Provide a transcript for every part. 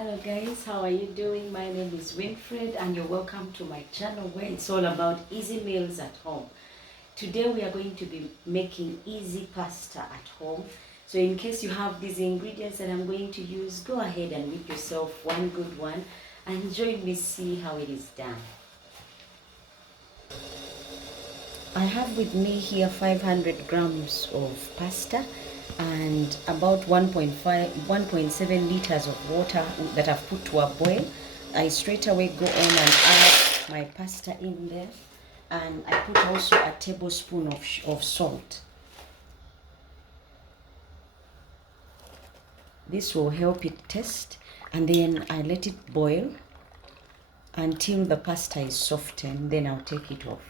Hello guys, how are you doing? My name is Winfred and you're welcome to my channel where it's all about easy meals at home. Today we are going to be making easy pasta at home. So in case you have these ingredients that I'm going to use, go ahead and make yourself one good one and join me see how it is done. I have with me here 500 grams of pasta and about 1.7 liters of water that I've put to a boil. I straight away go on and add my pasta in there, and I put also a tablespoon of salt. This will help it taste, and then I let it boil until the pasta is softened, then I'll take it off.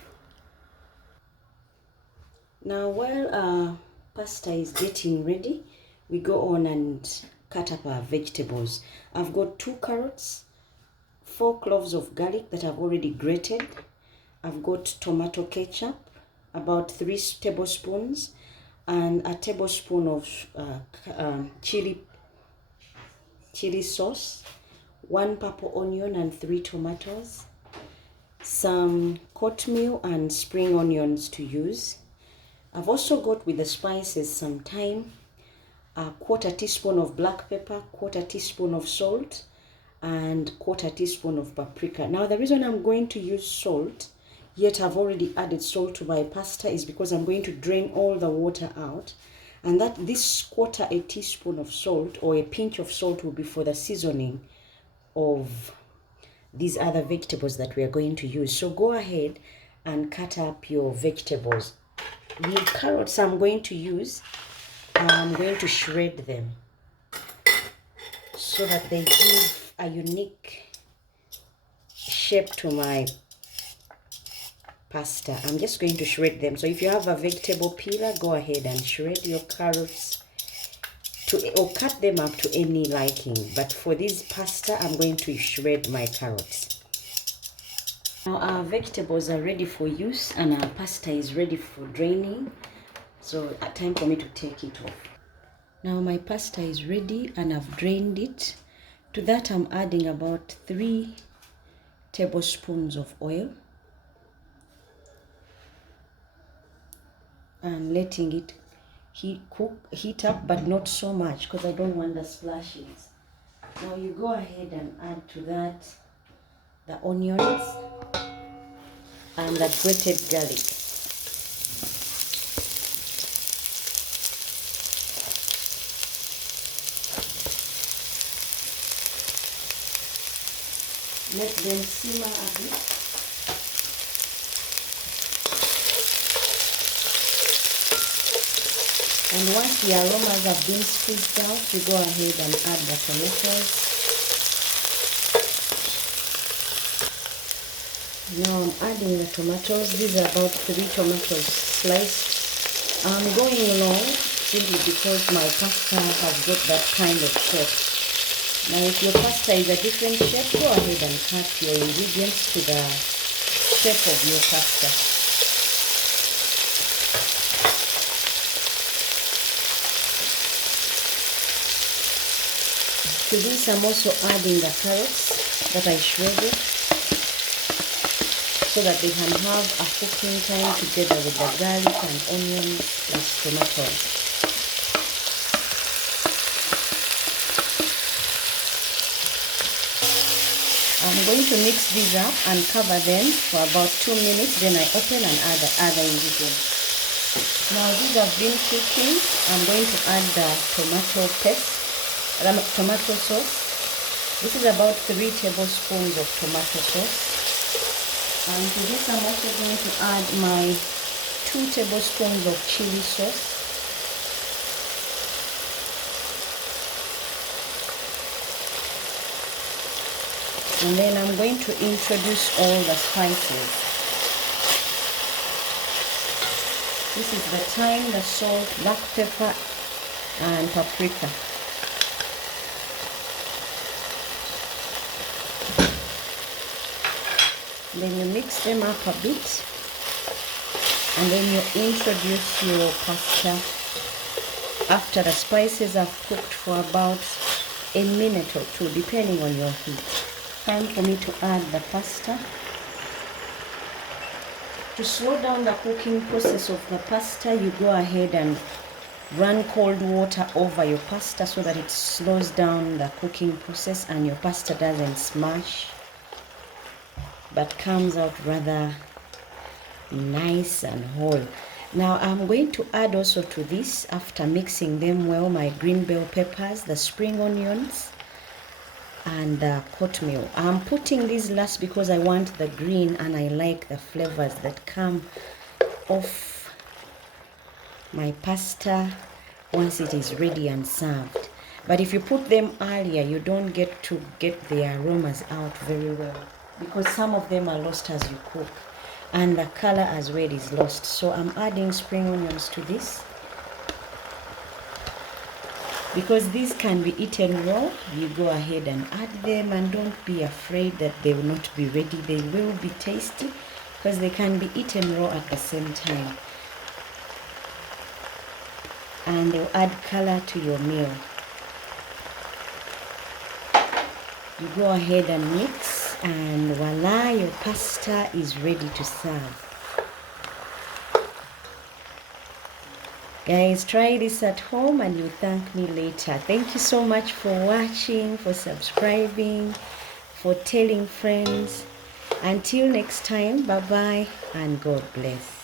Now while pasta is getting ready, we go on and cut up our vegetables. I've got 2 carrots, 4 cloves of garlic that I've already grated. I've got tomato ketchup, about 3 tablespoons, and a tablespoon of chilli sauce, 1 purple onion and 3 tomatoes, some coatmeal and spring onions to use. I've also got with the spices some thyme, a 1/4 teaspoon of black pepper, 1/4 teaspoon of salt, and 1/4 teaspoon of paprika. Now the reason I'm going to use salt, yet I've already added salt to my pasta, is because I'm going to drain all the water out, and that this 1/4 teaspoon of salt or a pinch of salt will be for the seasoning of these other vegetables that we are going to use. So go ahead and cut up your vegetables. The carrots I'm going to use, I'm going to shred them so that they give a unique shape to my pasta. I'm just going to shred them. So if you have a vegetable peeler, go ahead and shred your carrots or cut them up to any liking. But for this pasta, I'm going to shred my carrots. Now our vegetables are ready for use and our pasta is ready for draining. So time for me to take it off. Now my pasta is ready and I've drained it. To that I'm adding about 3 tablespoons of oil and letting it heat up, but not so much because I don't want the splashes. Now you go ahead and add to that the onions and the grated garlic. Let them simmer a bit. And once the aromas have been squeezed out, you go ahead and add the tomatoes. Now I'm adding the tomatoes. These are about 3 tomatoes sliced. I'm going long simply because my pasta has got that kind of shape. Now if your pasta is a different shape, go ahead and cut your ingredients to the shape of your pasta. To this I'm also adding the carrots that I shredded, so that they can have a cooking time together with the garlic and onions and tomatoes. I'm going to mix these up and cover them for about 2 minutes, then I open and add the other ingredients. Now these have been cooking. I'm going to add the tomato sauce. This is about 3 tablespoons of tomato sauce. And to this I'm also going to add my 2 tablespoons of chilli sauce. And then I'm going to introduce all the spices. This is the thyme, the salt, black pepper, and paprika. Then you mix them up a bit, and then you introduce your pasta after the spices have cooked for about a minute or two, depending on your heat. Time for me to add the pasta. To slow down the cooking process of the pasta, you go ahead and run cold water over your pasta so that it slows down the cooking process and your pasta doesn't smash but comes out rather nice and whole. Now I'm going to add also to this, after mixing them well, my green bell peppers, the spring onions, and the coatmeal. I'm putting these last because I want the green and I like the flavors that come off my pasta once it is ready and served. But if you put them earlier, you don't get to get the aromas out very well because some of them are lost as you cook and the color as well is lost. So I'm adding spring onions to this. Because these can be eaten raw, you go ahead and add them and don't be afraid that they will not be ready. They will be tasty because they can be eaten raw at the same time. And they'll add color to your meal. You go ahead and mix and voila, your pasta is ready to serve. Guys, try this at home and you'll thank me later. Thank you so much for watching, for subscribing, for telling friends. Until next time, bye-bye and God bless.